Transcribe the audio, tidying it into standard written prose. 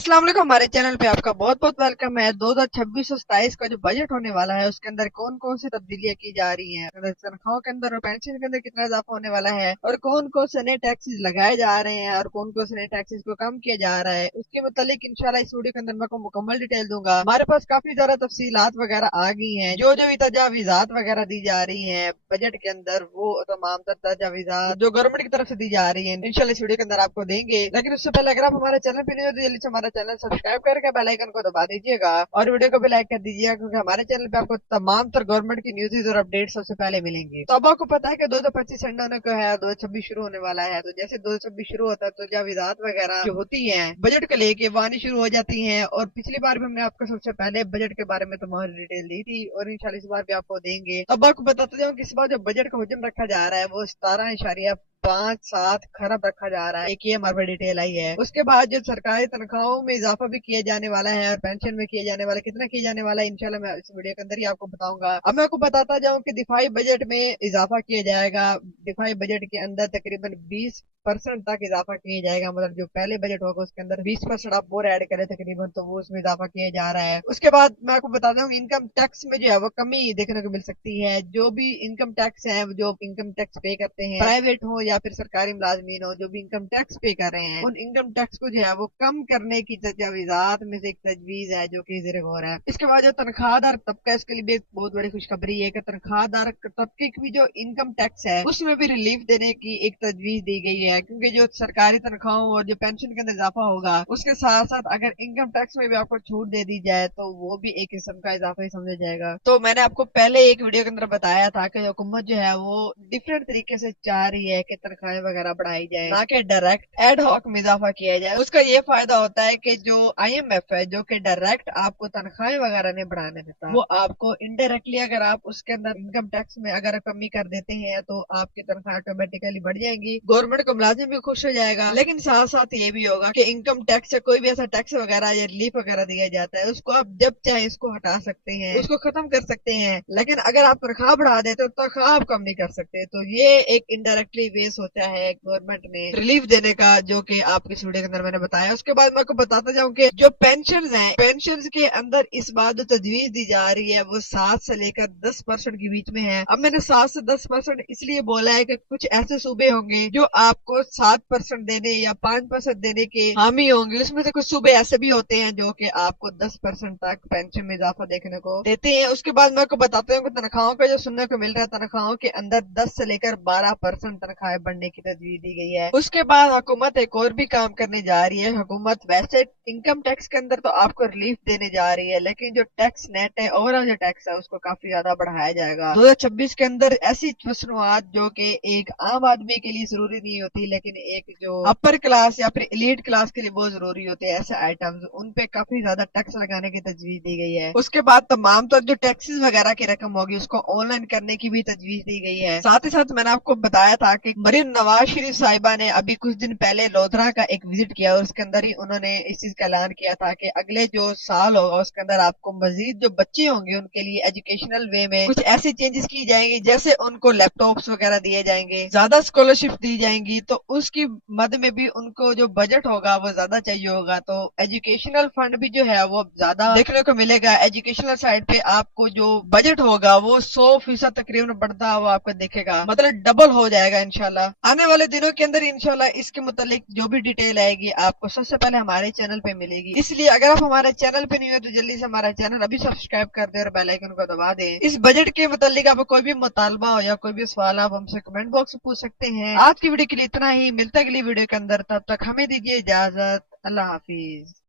अस्सलाम वालेकुम। हमारे चैनल पे आपका बहुत बहुत वेलकम है। 2026-27 का जो बजट होने वाला है उसके अंदर कौन कौन सी तब्दीलियां की जा रही हैं, तनख्वाहों के अंदर और पेंशन के अंदर कितना इजाफा होने वाला है और कौन कौन से नए टैक्सेस लगाए जा रहे हैं और कौन कौन से नए टैक्सेस को कम किया जा रहा है, उसके मुतालिक इंशाल्लाह इस वीडियो के अंदर मैं आपको मुकम्मल डिटेल दूंगा। हमारे पास काफी ज्यादा तफसीलात वगैरह आ गई हैं। जो जो भी तजावीजात वगैरह दी जा रही हैं बजट के अंदर, वो तमाम तर तजावीजात जो गवर्नमेंट की तरफ से दी जा रही है इंशाल्लाह इस वीडियो के अंदर आपको देंगे। लेकिन उससे पहले अगर आप हमारे चैनल पे नहीं हो तो जल्दी से हमारा चैनल सब्सक्राइब करके बेल आइकन को दबा दीजिएगा और वीडियो को भी लाइक कर दीजिएगा, क्योंकि हमारे चैनल पे आपको तमाम तर गवर्नमेंट की न्यूज़ और अपडेट सबसे पहले मिलेंगी। तो अब आपको पता है कि 2025 एंड होने को है, 2026 शुरू होने वाला है। तो जैसे 2026 शुरू होता है तो तजावीज़ात वगैरह जो होती हैं बजट को लेके वो आनी शुरू हो जाती हैं। और पिछली बार भी हमने आपको सबसे पहले बजट के बारे में तमाम डिटेल दी थी और इंशाल्लाह इस बार भी आपको देंगे। अब आपको बताते जाऊँ कि इस बार जो बजट का हजम रखा जा रहा है वो 17.57 खरब रखा जा रहा है। एक ये हमारे पास डिटेल आई है। उसके बाद जो सरकारी तनख्वाहों में इजाफा भी किया जाने वाला है और पेंशन में किया जाने वाला है, कितना किया जाने वाला है इंशाल्लाह मैं इस वीडियो के अंदर ही आपको बताऊंगा। अब मैं आपको बताता जाऊं कि दिफाई बजट में इजाफा किया जाएगा। दिफाई बजट के अंदर तकरीबन 20% तक इजाफा किया जाएगा। मतलब जो पहले बजट होगा उसके अंदर 20% आप और ऐड करें तकरीबन, तो वो उसमें इजाफा किया जा रहा है। उसके बाद मैं आपको बताता हूँ इनकम टैक्स में जो है वो कमी देखने को मिल सकती है। जो भी इनकम टैक्स है, जो इनकम टैक्स पे करते हैं, प्राइवेट हो या फिर सरकारी मुलाजमीन हो, जो भी इनकम टैक्स पे कर रहे हैं, उन इनकम टैक्स को जो है वो कम करने की तजावीज़ात में से एक तजवीज है जो कि ज़ेर गौर है। इसके बाद जो तनख्वाहदार तबका, इसके लिए भी एक बहुत बड़ी खुशखबरी है कि तनख्वाहदार तबके की भी जो इनकम टैक्स है उसमें भी रिलीफ देने की एक तजवीज दी गई है, क्योंकि जो सरकारी तनख्वाहों और जो पेंशन के अंदर इजाफा होगा उसके साथ साथ अगर इनकम टैक्स में भी आपको छूट दे दी जाए तो वो भी एक किस्म का इजाफा ही समझा जाएगा। तो मैंने आपको पहले एक वीडियो के अंदर बताया था कि हुकूमत जो है वो डिफरेंट तरीके से चाह रही है कि तनख्वाहें वगैरह बढ़ाई जाए, ना कि डायरेक्ट एड हॉक में इजाफा किया जाए। उसका ये फायदा होता है कि जो IMF है जो कि डायरेक्ट आपको तनख्वाहें वगैरह नहीं बढ़ाने देता, वो आपको इनडायरेक्टली अगर आप उसके अंदर इनकम टैक्स में अगर कमी कर देते हैं तो आपकी तनख्वाह ऑटोमेटिकली बढ़ जाएंगी, गवर्नमेंट को मुलाजिम भी खुश हो जाएगा। लेकिन साथ साथ ये भी होगा कि इनकम टैक्स या कोई भी ऐसा टैक्स वगैरह या रिलीफ वगैरह दिया जाता है उसको आप जब चाहे इसको हटा सकते हैं, उसको खत्म कर सकते हैं। लेकिन अगर आप तनख्वाह बढ़ा देते तो तनख्वाह आप कम नहीं कर सकते। तो ये एक इनडायरेक्टली वे सोचा है गवर्नमेंट ने रिलीफ देने का, जो कि आपकी इस वीडियो के अंदर मैंने बताया। उसके बाद मैं आपको बताता जाऊं कि जो पेंशन हैं, पेंशन के अंदर इस बार जो तजवीज दी जा रही है वो 7 से लेकर 10% के बीच में है। अब मैंने 7 से 10% इसलिए बोला है कि कुछ ऐसे सूबे होंगे जो आपको 7% देने या 5% देने के हामी होंगे, उसमें से कुछ सूबे ऐसे भी होते हैं जो कि आपको 10% तक पेंशन में इजाफा देखने को देते हैं। उसके बाद मैं आपको बताता हूँ कि तनख्वाहों का जो सुनने को मिल रहा है, तनख्वाहों के अंदर 10 से लेकर 12% तनख्वाहें बढ़ने की तजवीज दी गई है। उसके बाद हुकूमत एक और भी काम करने जा रही है। हुकूमत वैसे इनकम टैक्स के अंदर तो आपको रिलीफ देने जा रही है, लेकिन जो टैक्स नेट है, ओवरऑल जो टैक्स है उसको काफी ज्यादा बढ़ाया जाएगा 2026 के अंदर। ऐसी मसनूआत जो कि एक आम आदमी के लिए जरूरी नहीं होती लेकिन एक जो अपर क्लास या फिर एलीट क्लास के लिए बहुत जरूरी होते हैं, ऐसे आइटम्स उन पे काफी ज्यादा टैक्स लगाने की तजवीज दी गई है। उसके बाद तमाम तो जो टैक्सेस वगैरह की रकम होगी उसको ऑनलाइन करने की भी तजवीज दी गई है। साथ ही साथ मैंने आपको बताया था कि मरीम नवाज शरीफ साहिबा ने अभी कुछ दिन पहले लोधरा का एक विजिट किया और उसके अंदर ही उन्होंने इस चीज का ऐलान किया था कि अगले जो साल होगा उसके अंदर आपको मजीद जो बच्चे होंगे उनके लिए एजुकेशनल वे में कुछ ऐसी चेंजेस की जाएंगी, जैसे उनको लैपटॉप्स वगैरह दिए जाएंगे, ज्यादा स्कॉलरशिप दी जाएंगी। तो उसकी मद में भी उनको जो बजट होगा वो ज्यादा चाहिए होगा, तो एजुकेशनल फंड भी जो है वो ज्यादा देखने को मिलेगा। एजुकेशनल साइड पे आपको जो बजट होगा वो 100% तकरीबन बढ़ता हुआ आपको दिखेगा, मतलब डबल हो जाएगा इंशाल्लाह। आने वाले दिनों के अंदर इंशाल्लाह इसके मुतालिक जो भी डिटेल आएगी आपको सबसे पहले हमारे चैनल पे मिलेगी। इसलिए अगर आप हमारे चैनल पे नहीं हो तो जल्दी से हमारा चैनल अभी सब्सक्राइब कर दे और बेल आइकन को दबा दें। इस बजट के मुतालिक आपको कोई भी मुतालबा हो या कोई भी सवाल आप हमसे कमेंट बॉक्स में पूछ सकते हैं। आज की वीडियो के लिए इतना ही, मिलता है अगली वीडियो के अंदर, तब तक हमें दीजिए इजाजत। अल्लाह हाफिज।